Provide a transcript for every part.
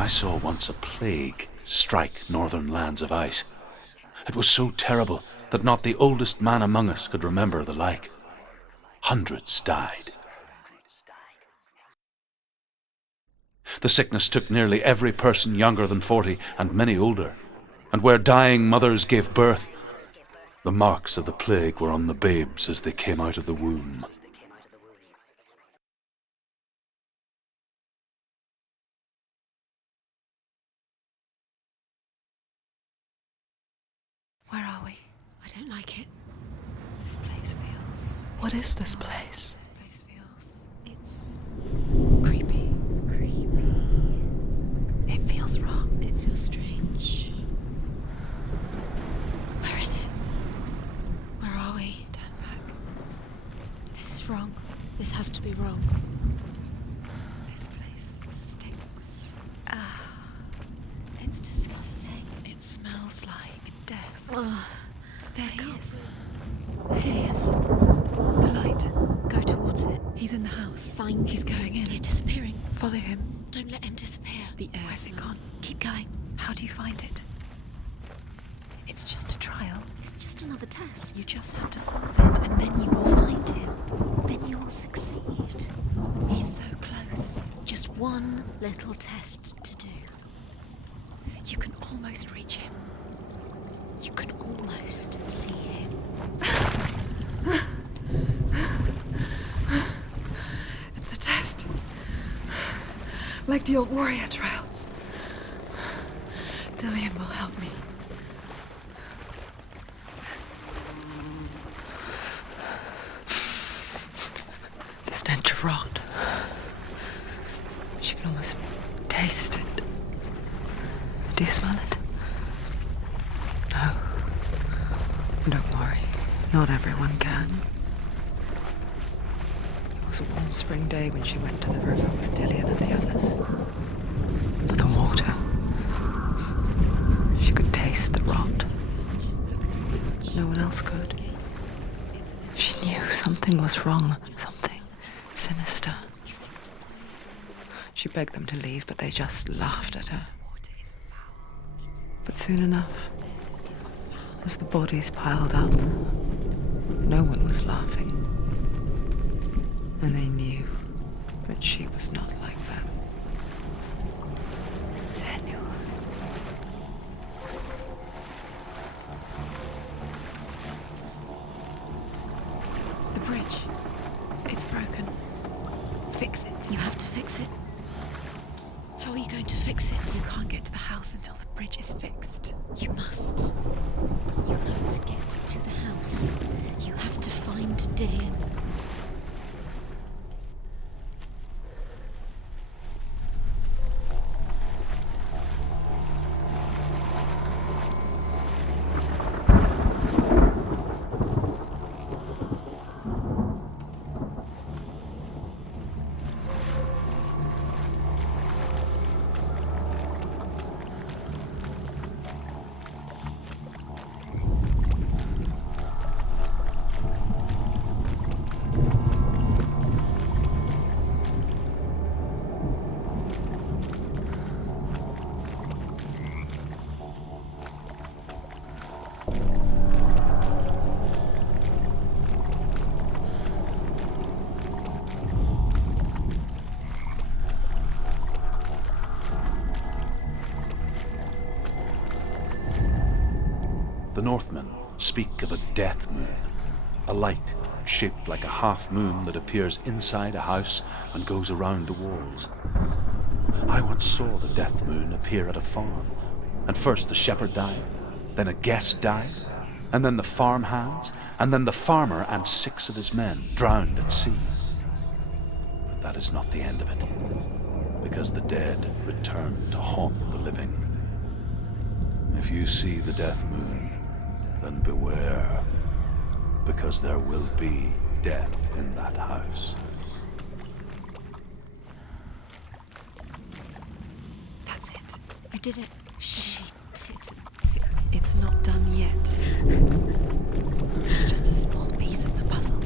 I saw once a plague strike northern lands of ice. It was so terrible that not the oldest man among us could remember the like. Hundreds died. The sickness took nearly every person younger than 40 and many older, and where dying mothers gave birth, the marks of the plague were on the babes as they came out of the womb. Where are we? I don't like it. This place feels... What is this place? This place feels... It's creepy. creepy. It feels wrong. It feels strange. Where is it? Where are we? Turn back. This is wrong. This has to be wrong. This place stinks. It's disgusting. It smells like death. There he is. There he is. The light. Go towards it. He's in the house. Find He's him. going in. He's disappearing. Follow him. Don't let him disappear. The air. Where's it gone? Keep going. How do you find it? It's just a trial. It's just another test. You just have to solve it, and then you will find him. Then you will succeed. He's so close. Just one little test to do. You can almost reach him. You can almost see him. It's a test. Like the old warrior trials. Dillian will help me. The stench of rot. She can almost taste it. Do you smell it? No. Don't worry. Not everyone can. It was a warm spring day when she went to the river with Dillian and the others. But the water... She could taste the rot. But no one else could. She knew something was wrong. Something sinister. She begged them to leave, but they just laughed at her. But soon enough, as the bodies piled up, no one was laughing. And they knew that she was not like them. Senua. The bridge. It's broken. Fix it. You have to fix it. How are you going to fix it? You can't get to the house until the bridge is fixed. You must. You have to get to the house. You have to find Dillian. The Northmen speak of a death moon, a light shaped like a half moon that appears inside a house and goes around the walls. I once saw the death moon appear at a farm, and first the shepherd died, then a guest died, and then the farmhands, and then the farmer and 6 of his men drowned at sea. But that is not the end of it, because the dead return to haunt the living. If you see the death moon, then beware, because there will be death in that house. That's it. You did it. She did it. It's not done yet. Just a small piece of the puzzle.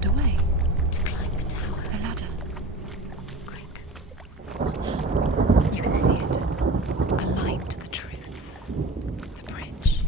found a way. To climb the tower. The ladder. Quick. You can see it. A light to the truth. The bridge.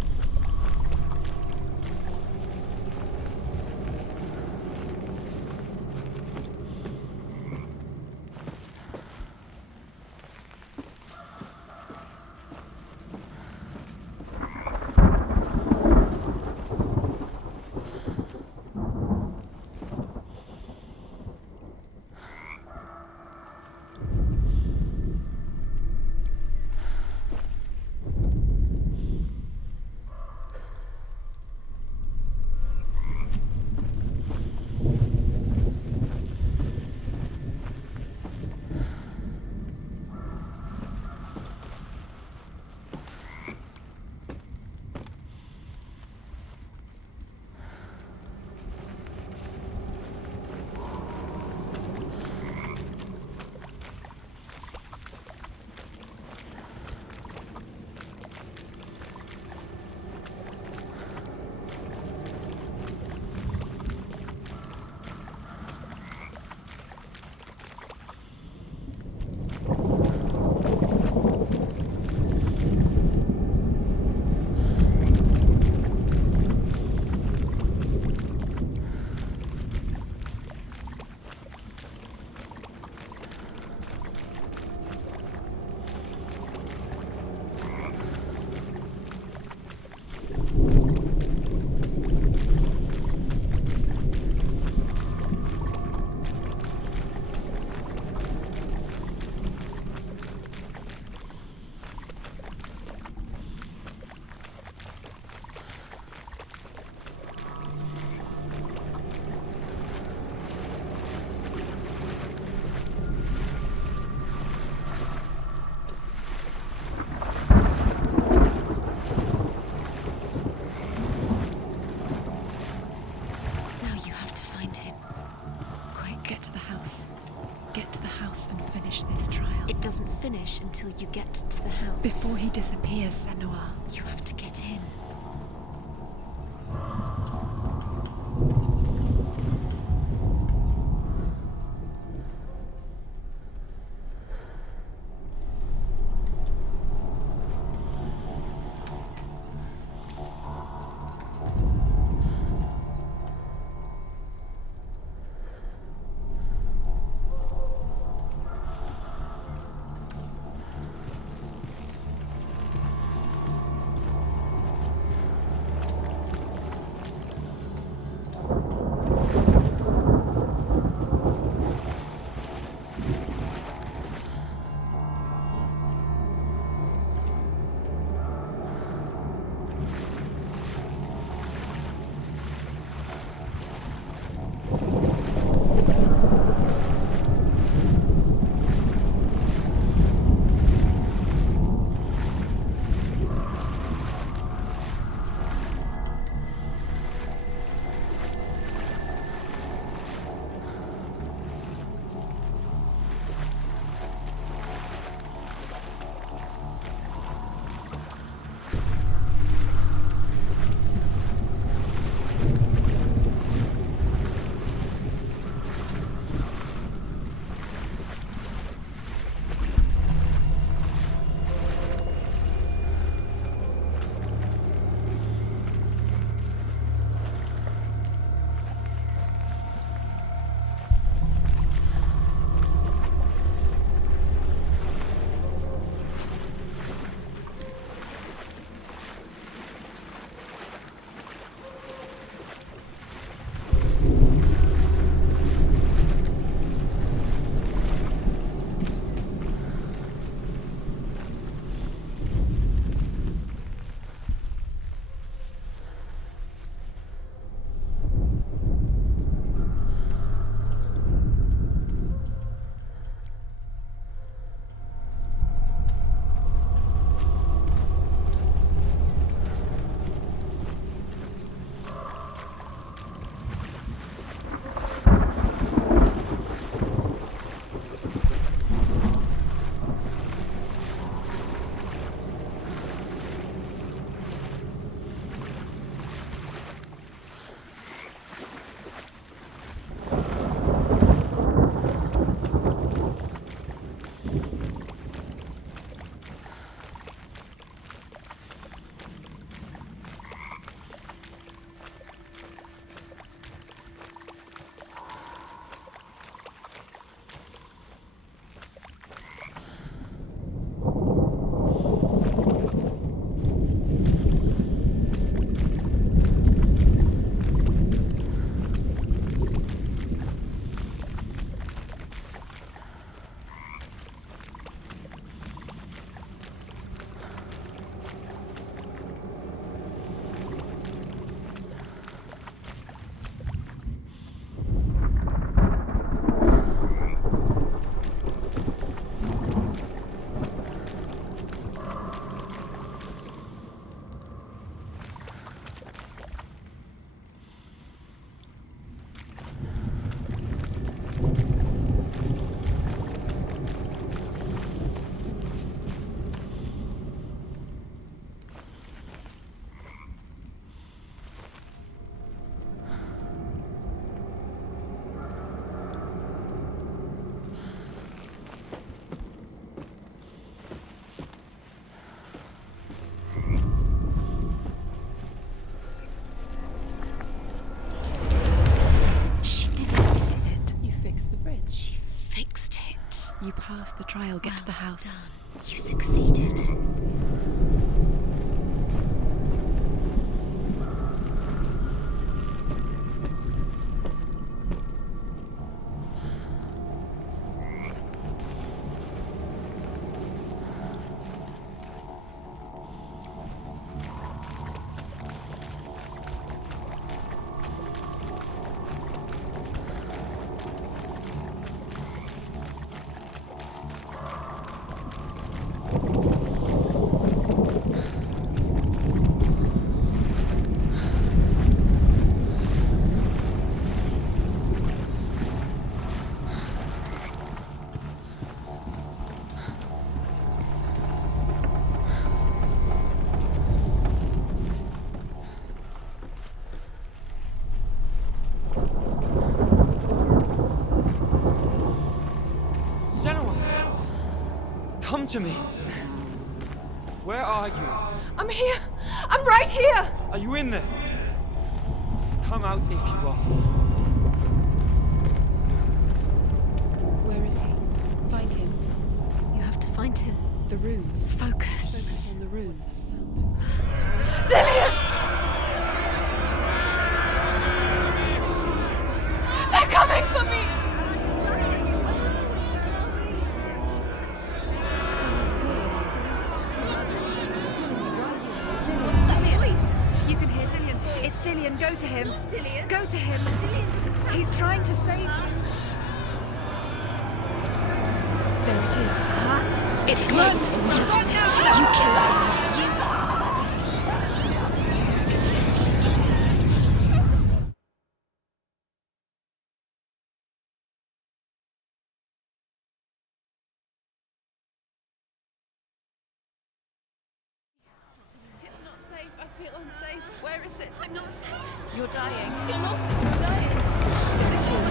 Finish until you get to the house. Before he disappears, Senua. You have to get in. You passed the trial. Get to the house. Done. You succeeded. Come to me. Where are you? I'm here. I'm right here. Are you in there? Come out if you are. Where is he? Find him. You have to find him. The runes. Focus. On the runes. Dillian! They're coming for me! Someone's calling you. What's that voice? You can hear Dillian. It's Dillian. Go to him. Dillian? Go to him. Dillian doesn't sound... He's trying to save you. There it is. It's close. You killed him. You... It's not safe. I feel unsafe. Where is it? I'm not safe. You're dying. You're lost. You're dying. There it is.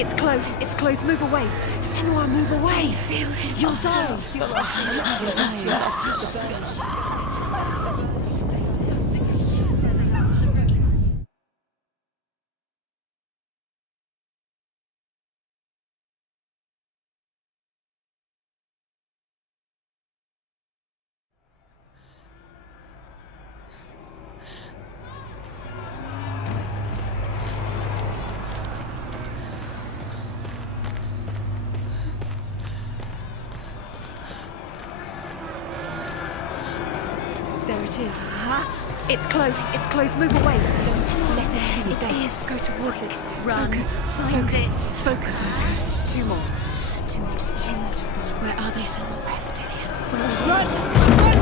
It's close. It's close. Move away. Senua, move away. Feel him. You're dying. You're lost. You're lost. You're lost. You're lost. You're lost. You're lost. There it is. It's close. It's close. Move away. Don't let it see you. It is. Go towards it. Run. Focus. Find Focus. it. Focus. Two more. Two more to Where are they, Senua? Where's Dillian? Where are you? Run! Run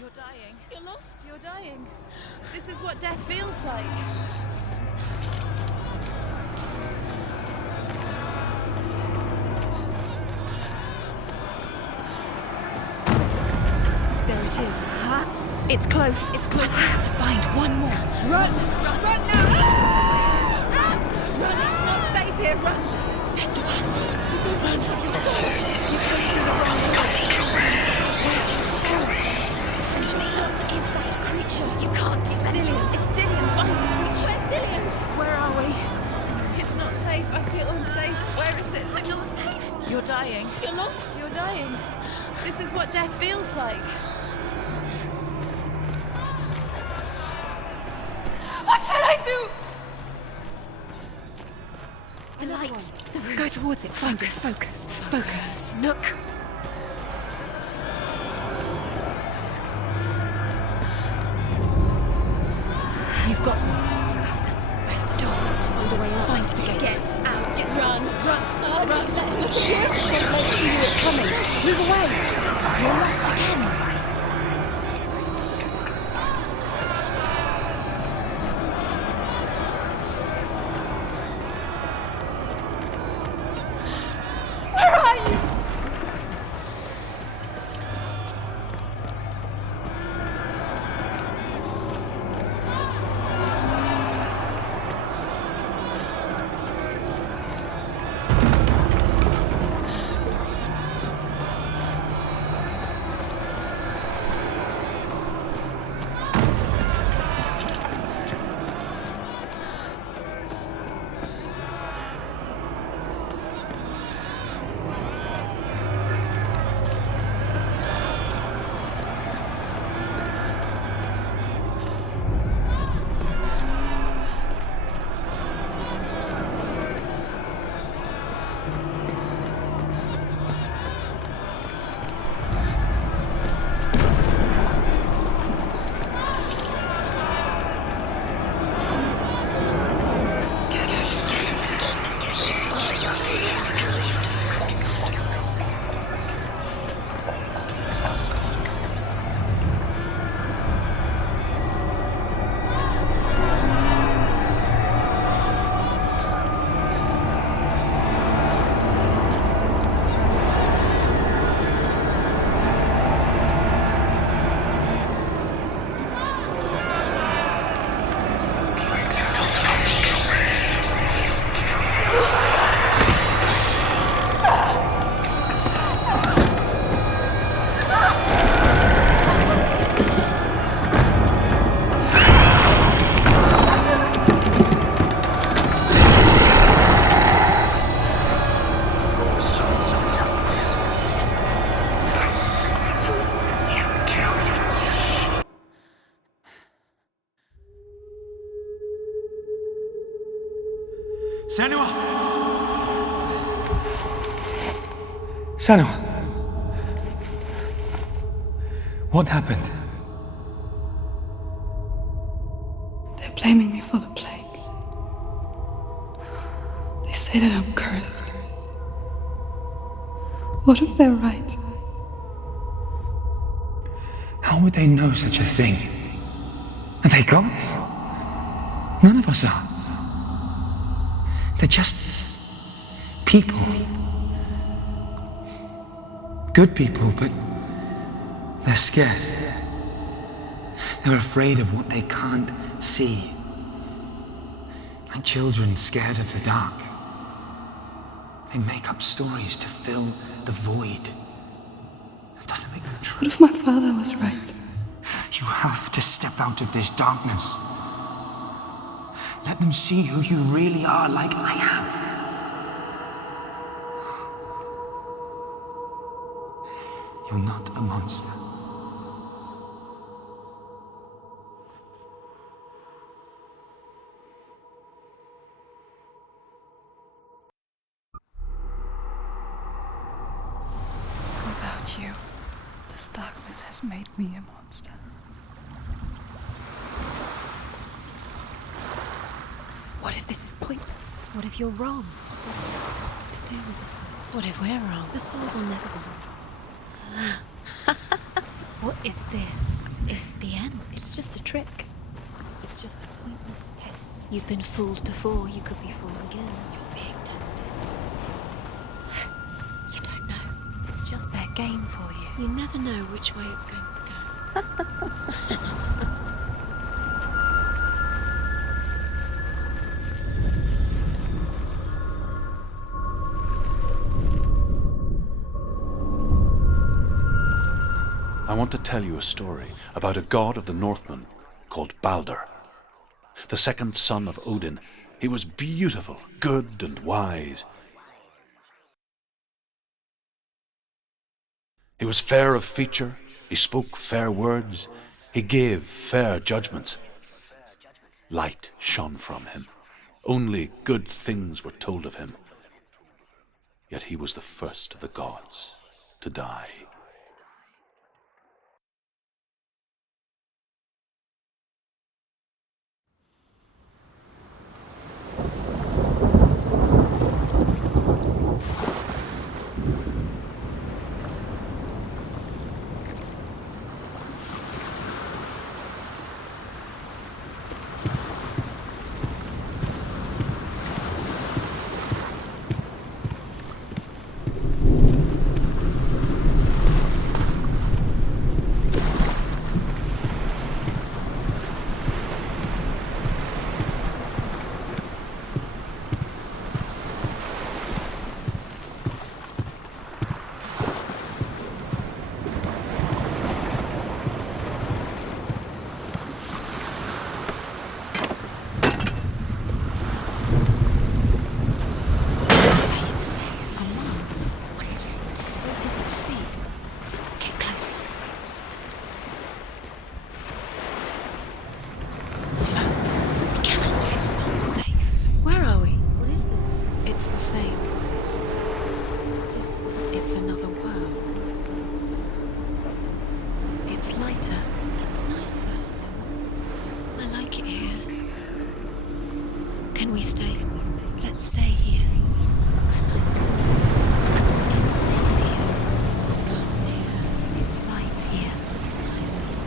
You're dying. You're lost. You're dying. This is what death feels like. There it is. It's close. It's close. I have to find one more. Run! Run now! Run! It's not safe here. Run! Senua! Run! Your sword! You came through the wrong door. Where's your sword? Defend yourself. What is that creature? You can't defend yourself. It's Dillian. Find the creature. Where's Dillian? Where are we? It's not Dillian. It's not safe. I feel unsafe. Where is it? I'm not safe. You're dying. You're lost. You're dying. This is what death feels like. What should I do? The light. The room. Go towards it. Focus. Focus. Focus. Look. You've got them. You have them. Where's the door? You have to find a way out. Find the gate. Get out. Run. Run. Run. Run. Look at you. Don't let it see you. It's coming. Move away. You're lost again. Where are you? Senua! Senua! What happened? They're blaming me for the plague. They say that I'm cursed. What if they're right? How would they know such a thing? Are they gods? None of us are. They're just people. Good people, but they're scared. They're afraid of what they can't see. Like children scared of the dark. They make up stories to fill the void. That doesn't make them true. What if my father was right? You have to step out of this darkness. Let them see who you really are, like I have. You're not a monster. Without you, this darkness has made me a monster. What if this is pointless? What if you're wrong? What if this has nothing to do with the sword? What if we're wrong? The sword will never belong to us. What if this is the end? It's just a trick. It's just a pointless test. You've been fooled before, you could be fooled again. You're being tested. You don't know. It's just their game for you. You never know which way it's going to go. I want to tell you a story about a god of the Northmen called Balder. The second son of Odin, he was beautiful, good and wise. He was fair of feature, he spoke fair words, he gave fair judgments. Light shone from him. Only good things were told of him. Yet he was the first of the gods to die. Can we stay? Let's stay here. I like it. It's safe here. It's calm here. It's light here. It's nice.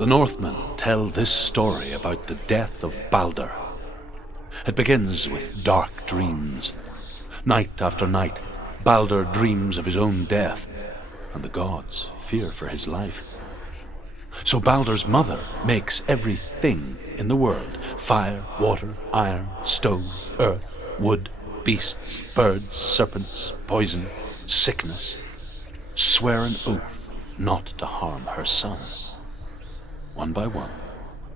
The Northmen tell this story about the death of Balder. It begins with dark dreams. Night after night, Balder dreams of his own death, and the gods fear for his life. So Balder's mother makes everything in the world, fire, water, iron, stone, earth, wood, beasts, birds, serpents, poison, sickness, swear an oath not to harm her son. One by one,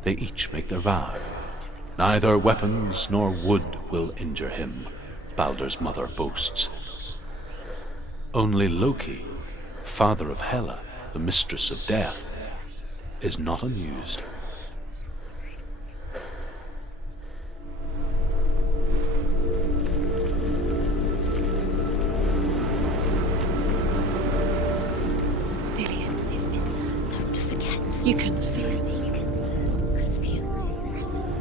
they each make their vow. Neither weapons nor wood will injure him, Balder's mother boasts. Only Loki, father of Hela, the mistress of death, is not amused. Dillion is in there. Don't forget. You can feel it.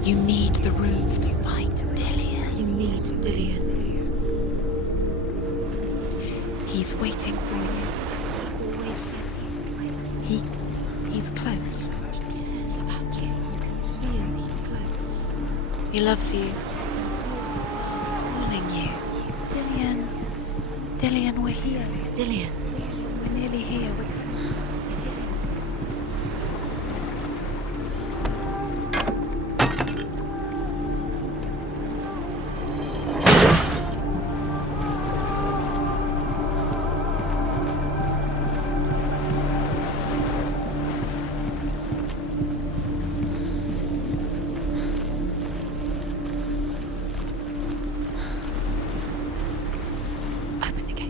You need the runes to fight Dillion. You need Dillion. He's waiting for you. He always said he's close. He cares about you. Yeah, he's close. He loves you. Calling you. Dillion. Dillion, we're here. Dillion. We're nearly here. We're coming.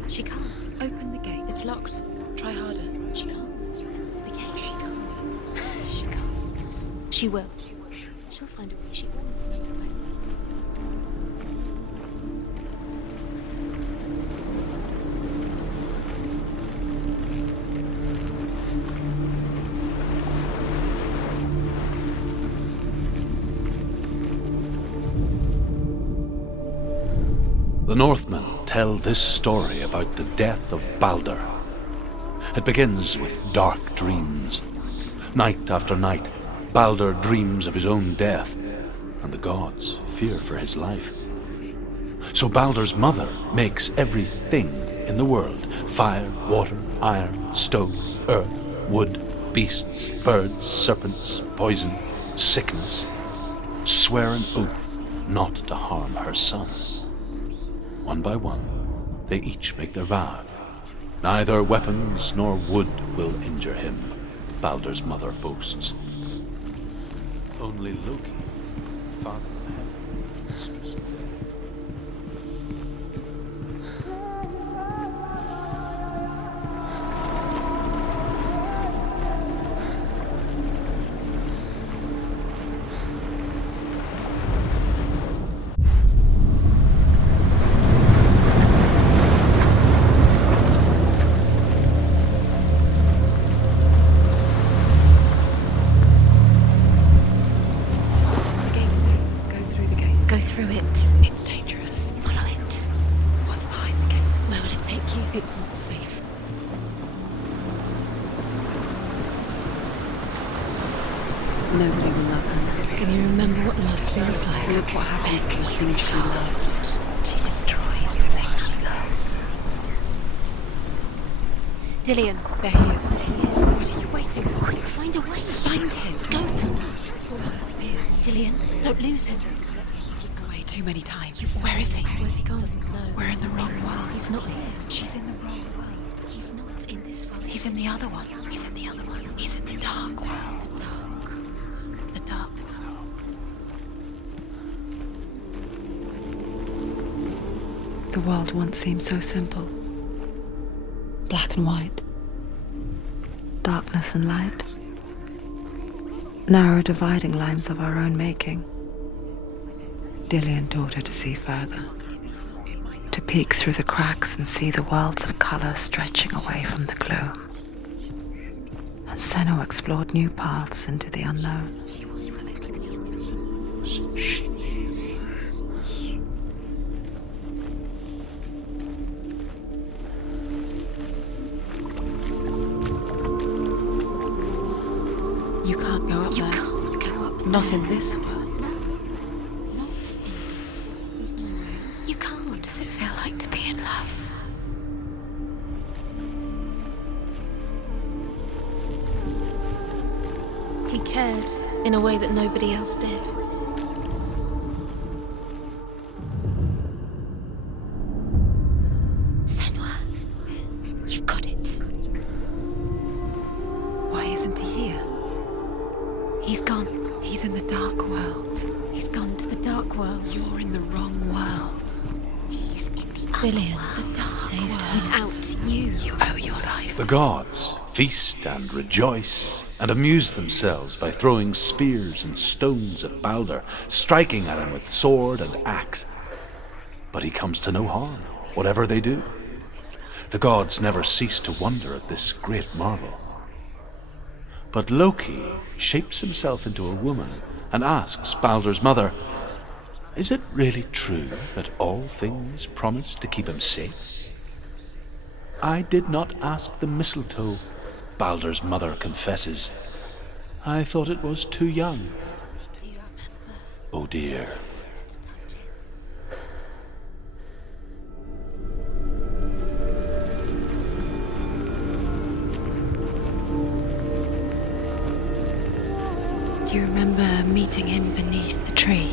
She can't. Open the gate. It's locked. Try harder. She can't. The gate. She can't. She can't. She will. She'll find a way. She always finds a way. The Northmen tell this story about the death of Balder. It begins with dark dreams. Night after night, Balder dreams of his own death, and the gods fear for his life. So Balder's mother makes everything in the world, fire, water, iron, stone, earth, wood, beasts, birds, serpents, poison, sickness, swear an oath not to harm her son. One by one, they each make their vow. Neither weapons nor wood will injure him, Balder's mother boasts. Only Loki, father of Hela, mistress of death. Through it. It's dangerous. Follow it. What's behind the gate? Where will it take you? It's not safe. Nobody will love her. Can you remember what love feels like? Look what happens to the things she loves. She destroys the thing she loves. Dillion. There he is. What are you waiting for? Quick, find a way. Find him. Go. Dillion, don't lose him. Too many times. Where is he? Where's he gone? Doesn't know. We're in the wrong world. He's not here. She's in the wrong world. He's not in this world. He's in the other one. He's in the other one. He's in the dark world. The dark. The dark world. The world once seemed so simple. Black and white. Darkness and light. Narrow dividing lines of our own making. Dillion taught her to see further, to peek through the cracks and see the worlds of colour stretching away from the gloom. And Senua explored new paths into the unknown. You can't go up You there. can't go up there. Not in this world. Not in this. You can't. What does it feel like to be in love? He cared in a way that nobody else did. Senua, you've got it. Why isn't he here? He's gone. He's in the dark world. He's gone to the dark world. You're in the wrong world. He's in the other Lillian, world. the dark Saved world. without you. You owe your life. The gods feast and rejoice and amuse themselves by throwing spears and stones at Balder, striking at him with sword and axe. But he comes to no harm, whatever they do. The gods never cease to wonder at this great marvel. But Loki shapes himself into a woman and asks Balder's mother, "Is it really true that all things promise to keep him safe?" "I did not ask the mistletoe," Balder's mother confesses. "I thought it was too young." Do you remember? Oh dear. Used to touch it. Do you remember meeting him beneath the tree?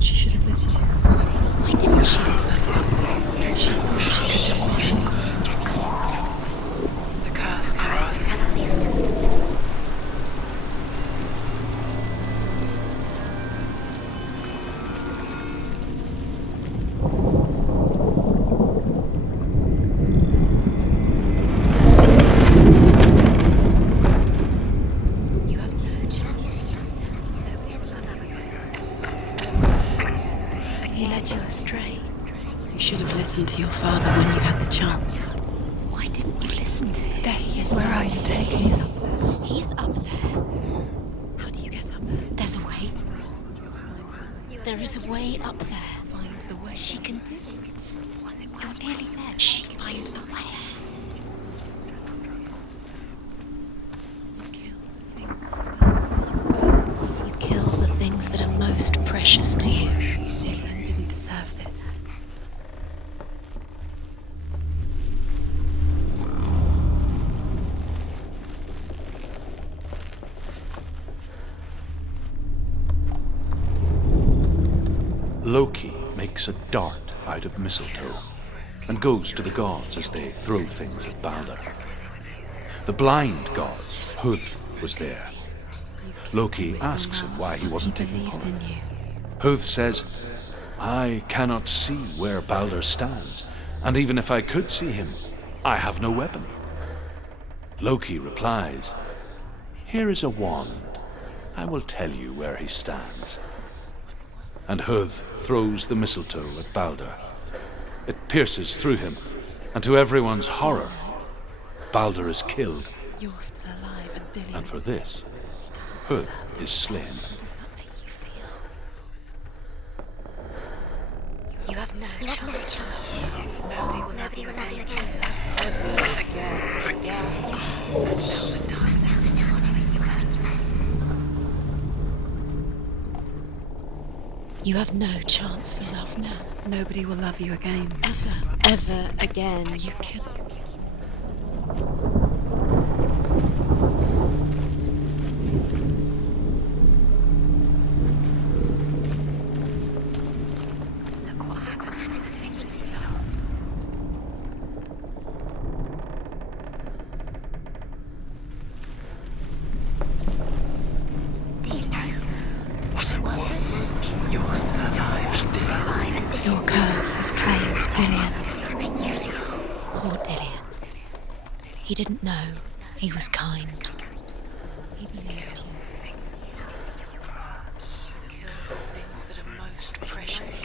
She should have listened. Why didn't she listen to him? She thought she could defeat him. The curse He led you astray. You should have listened to your father when you had the chance. Why didn't you listen to him? There he is. Where are you taking He's him? He's up there. How do you get up there? There's a way. There is a way up there. Find the way. She can do it. You're nearly there. She can find the way. You kill the things that are most precious to you. Dylan didn't deserve this. Loki makes a dart out of mistletoe and goes to the gods as they throw things at Balder. The blind god, Huth, was there. Loki asks him why he wasn't taking believed part. in you. Huth says, "I cannot see where Balder stands, and even if I could see him, I have no weapon." Loki replies, "Here is a wand. I will tell you where he stands." And Huth throws the mistletoe at Balder. It pierces through him, and to everyone's horror, Balder is killed, You're still alive and Dylan. and for this, Huth is slain. How does that make you feel? You have no chance. Nobody will love you again. Ever again. Until the time that is You have no chance for love now. Nobody will love you again. Ever again. You kill. Look what happens when things do you know what it was? You're still alive, still. Your curse has claimed Dillian. Poor Dillian. He didn't know he was kind. He believed you. Kill the things that are most precious.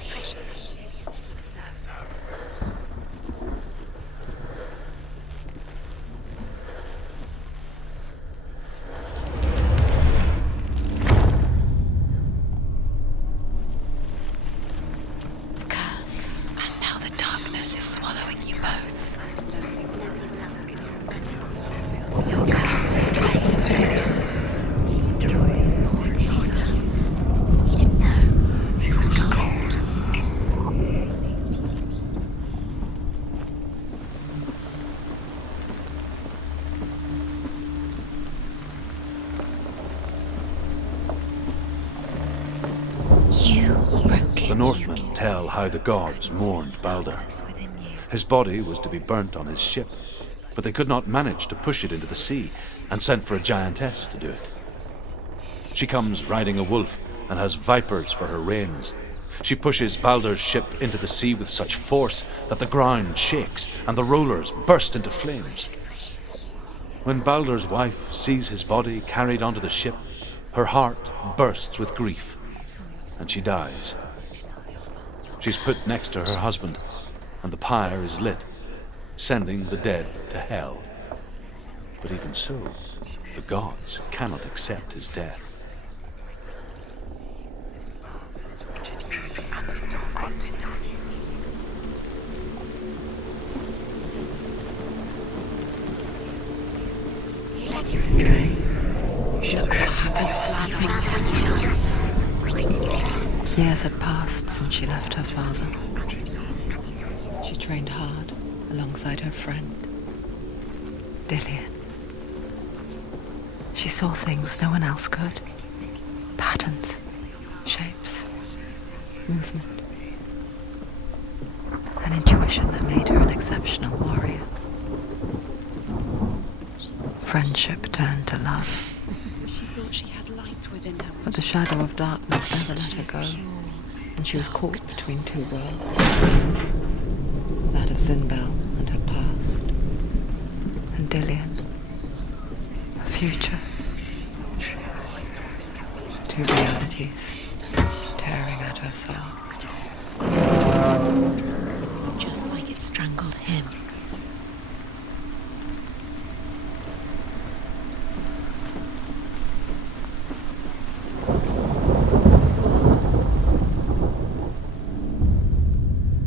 men tell how the gods mourned Balder. His body was to be burnt on his ship, but they could not manage to push it into the sea, and sent for a giantess to do it. She comes riding a wolf and has vipers for her reins. She pushes Balder's ship into the sea with such force that the ground shakes and the rollers burst into flames. When Balder's wife sees his body carried onto the ship, her heart bursts with grief, and she dies. She's put next to her husband, and the pyre is lit, sending the dead to hell. But even so, the gods cannot accept his death. He led you astray. Look what happens to the things happening. Years had passed since she left her father. She trained hard alongside her friend, Dillian. She saw things no one else could. Patterns, shapes, movement. An intuition that made her an exceptional warrior. Friendship turned to love. She thought she had light within her. But the shadow of darkness never let her go, and she was caught between two worlds. That of Zinbel and her past, and Dillian, her future. Two realities tearing at her soul. Just like it strangled him.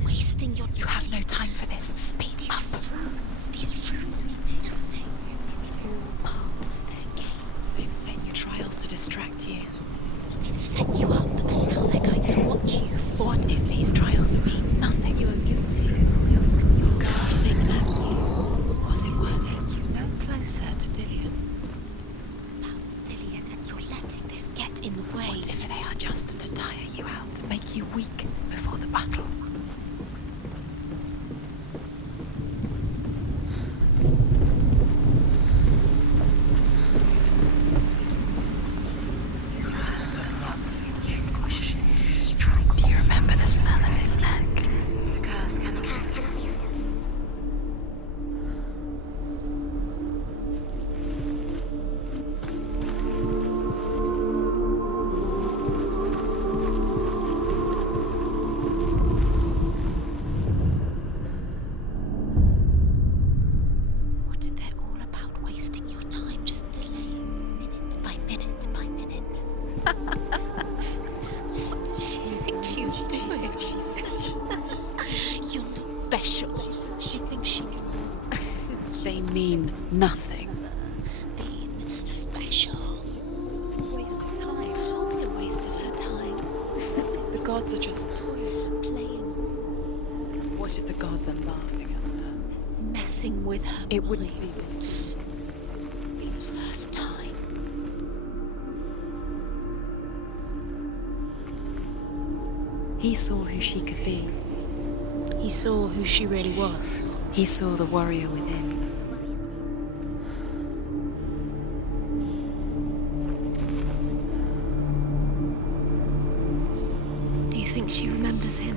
Wasting your time. You have no time for this. Speed up. These rooms mean nothing. It's all part of their game. They've set you trials to distract you. They've set you up, and now they're going to watch you. What if these trials mean nothing? You are guilty. Laughing at you. Was it worth it? No closer to Dillian. About Dillian, and you're letting this get in the way. What if they are just to tire you out, to make you weak before the battle? Do you remember the smell of his neck? The curse cannot be What if they're all about wasting your time, just delaying minute by minute by minute? What does she think she's doing? You're special. She thinks she They mean nothing. being special. Waste of time. Could all be a waste of her time. What if the gods are just Playing, What if the gods are laughing at her? messing with her. It wouldn't be mind. this. Be the first time. He saw who she could be. He saw who she really was. He saw the warrior within. Do you think she remembers him?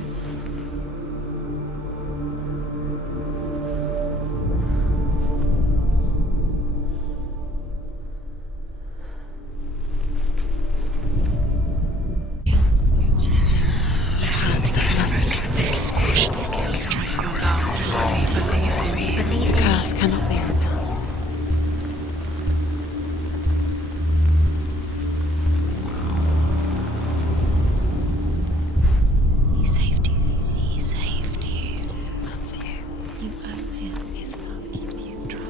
They've squashed it, strangled believe The curse cannot be undone. He saved you. He saved you. That's you. You owe him. His love keeps you strong.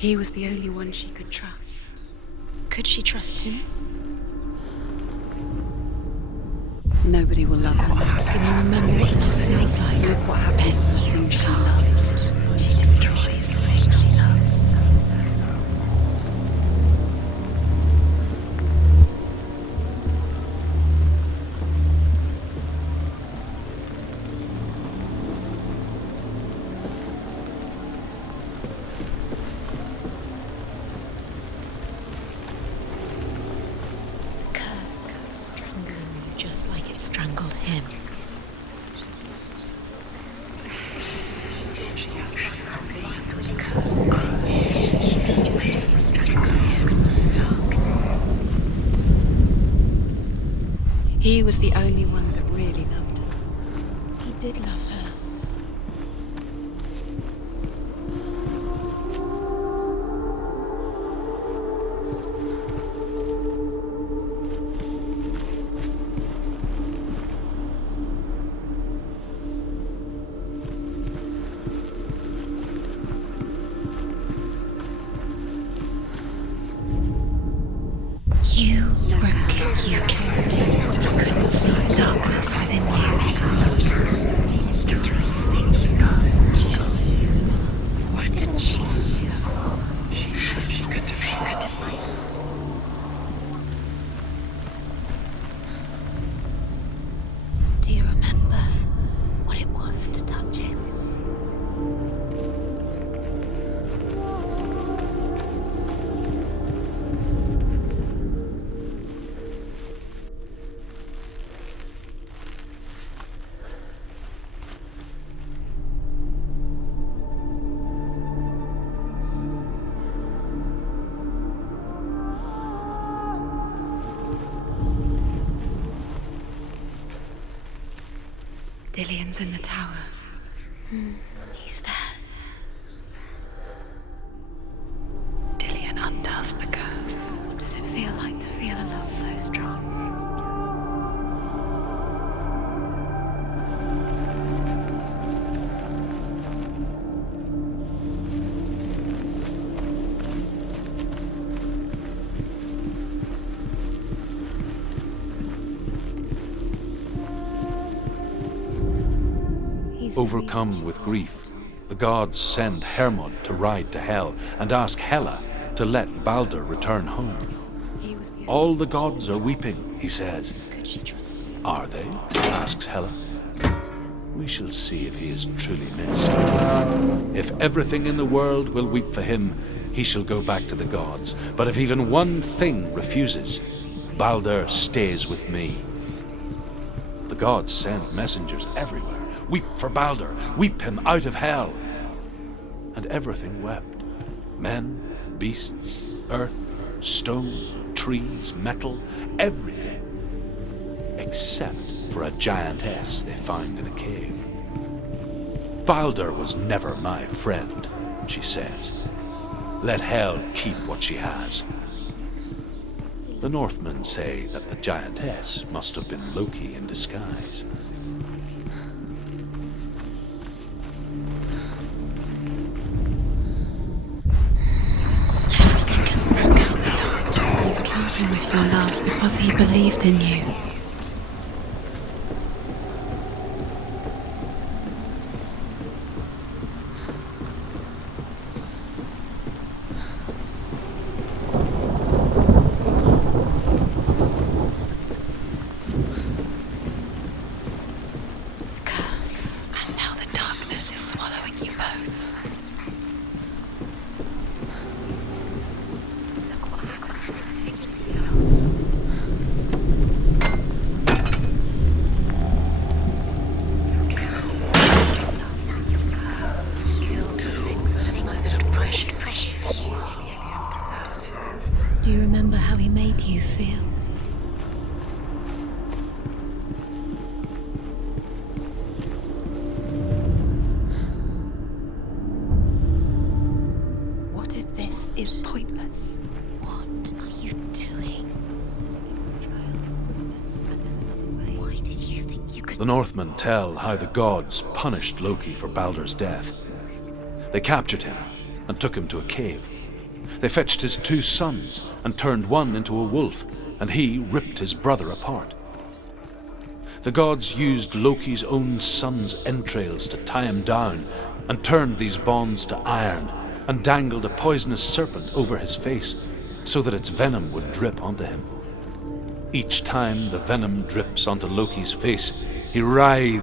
He was the only one she could trust. Could she trust him? Nobody will love her now. Can you remember what love feels like? Look what happens to the thing she loves. She destroys the thing she loves. The curse strangling you just like it strangled him. He was the only one that really loved her. He did love her. You broke it, you killed me. I couldn't see the darkness within you. What didn't she do? She could have. Do you remember what it was to touch him? Dillian's in the tower. He's there. Dillian undoes the curse. What does it feel like to feel a love so strong? He's the Overcome reason with she's grief, the gods send Hermod to ride to Hell and ask Hela to let Balder return home. He was the All the gods are weeping, he says. Could she trust him? Are they? Asks Hela. We shall see if he is truly missed. If everything in the world will weep for him, he shall go back to the gods. But if even one thing refuses, Balder stays with me. The gods send messengers everywhere. Weep for Balder, weep him out of hell. And everything wept. Men, beasts, earth, stone, trees, metal, everything. Except for a giantess they find in a cave. Balder was never my friend, she says. Let Hel keep what she has. The Northmen say that the giantess must have been Loki in disguise. You killed him with your love because he believed in you. The curse. And now the darkness is swallowing you both. Do you remember how he made you feel? What if this is pointless? What are you doing? Why did you think you could? The Northmen tell how the gods punished Loki for Balder's death. They captured him and took him to a cave. They fetched his 2 sons and turned one into a wolf, and he ripped his brother apart. The gods used Loki's own son's entrails to tie him down, and turned these bonds to iron, and dangled a poisonous serpent over his face, so that its venom would drip onto him. Each time the venom drips onto Loki's face, he writhes